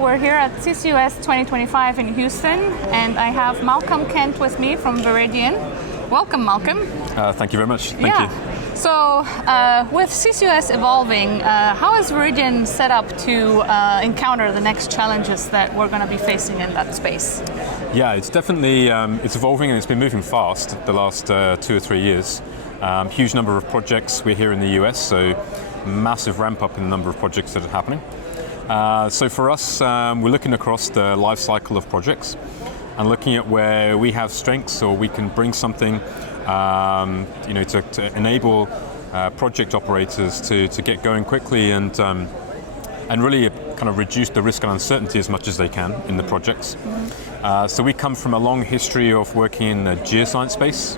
we're here at CCUS 2025 in Houston, and I have Malcolm Kent with me from Viridien. Welcome, Malcolm. Thank you very much. Thank you. So, with CCUS evolving, how is Viridien set up to encounter the next challenges that we're going to be facing in that space? Yeah, it's definitely it's evolving, and it's been moving fast the last 2 or 3 years. Huge number of projects. We're here in the US, so massive ramp up in the number of projects that are happening. So for us, we're looking across the life cycle of projects and looking at where we have strengths or we can bring something to enable project operators to get going quickly and really kind of reduce the risk and uncertainty as much as they can in the projects. So we come from a long history of working in the geoscience space,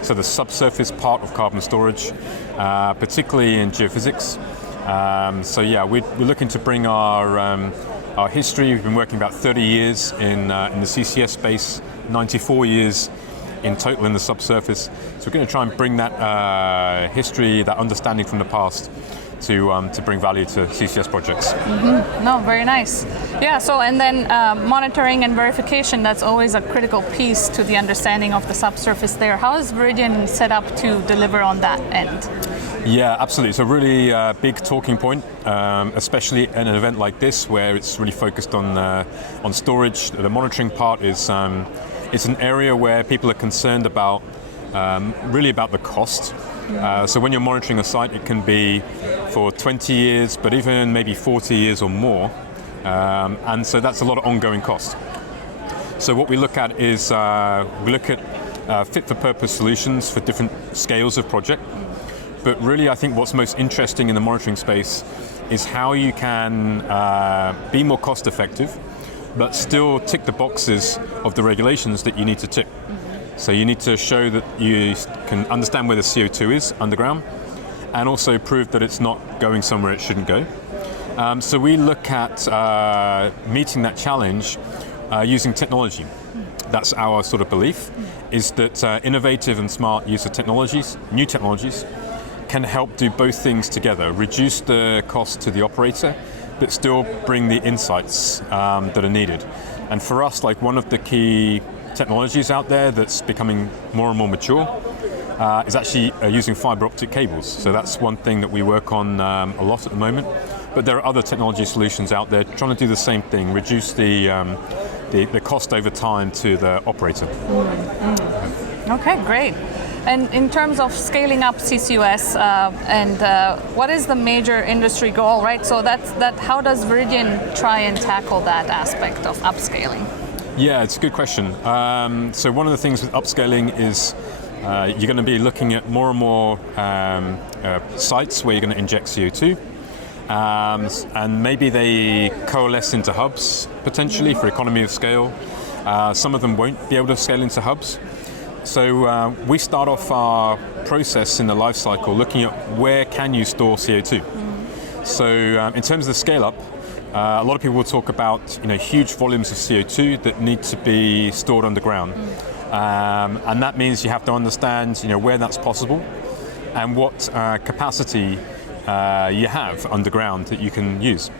so the subsurface part of carbon storage, particularly in geophysics. We're looking to bring our history. We've been working about 30 years in the CCS space, 94 years in total in the subsurface. So we're going to try and bring that history, that understanding from the past to bring value to CCS projects. No, very nice. Yeah, so and then monitoring and verification, that's always a critical piece to the understanding of the subsurface there. How is Viridien set up to deliver on that end? Yeah, absolutely. It's a really big talking point, especially in an event like this where it's really focused on storage. The monitoring part is it's an area where people are concerned about really about the cost. So when you're monitoring a site, it can be for 20 years, but even maybe 40 years or more. And so that's a lot of ongoing cost. So what we look at is we look at fit-for-purpose solutions for different scales of project. But really, I think what's most interesting in the monitoring space is how you can be more cost-effective, but still tick the boxes of the regulations that you need to tick. So you need to show that you can understand where the CO2 is underground and also prove that it's not going somewhere it shouldn't go. So we look at meeting that challenge using technology. That's our sort of belief, is that innovative and smart use of technologies, new technologies, can help do both things together, reduce the cost to the operator, but still bring the insights that are needed. And for us, like one of the key technologies out there that's becoming more and more mature is actually using fiber optic cables. So that's one thing that we work on a lot at the moment. But there are other technology solutions out there trying to do the same thing, reduce the cost over time to the operator. Okay, great. And in terms of scaling up CCUS, what is the major industry goal, right? So how does Viridien try and tackle that aspect of upscaling? Yeah, it's a good question. So one of the things with upscaling is you're going to be looking at more and more sites where you're going to inject CO2. And maybe they coalesce into hubs, potentially, for economy of scale. Some of them won't be able to scale into hubs. So we start off our process in the life cycle looking at where can you store CO2. So in terms of the scale up, a lot of people will talk about huge volumes of CO2 that need to be stored underground. And that means you have to understand where that's possible and what capacity you have underground that you can use.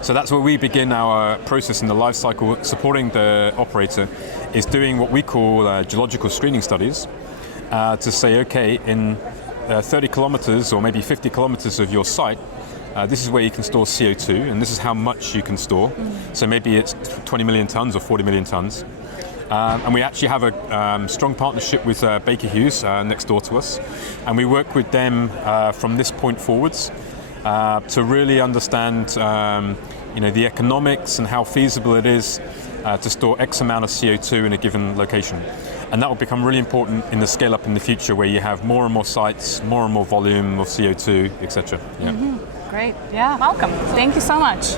So that's where we begin our process in the life cycle, supporting the operator, is doing what we call geological screening studies to say, okay, in 30 kilometers or maybe 50 kilometers of your site, this is where you can store CO2, and this is how much you can store. So maybe it's 20 million tons or 40 million tons. And we actually have a strong partnership with Baker Hughes next door to us, and we work with them from this point forwards to really understand the economics and how feasible it is to store X amount of CO2 in a given location. And that will become really important in the scale up in the future, where you have more and more sites, more and more volume of CO2, etc. Yeah. Great. Yeah. Welcome. Thank you so much.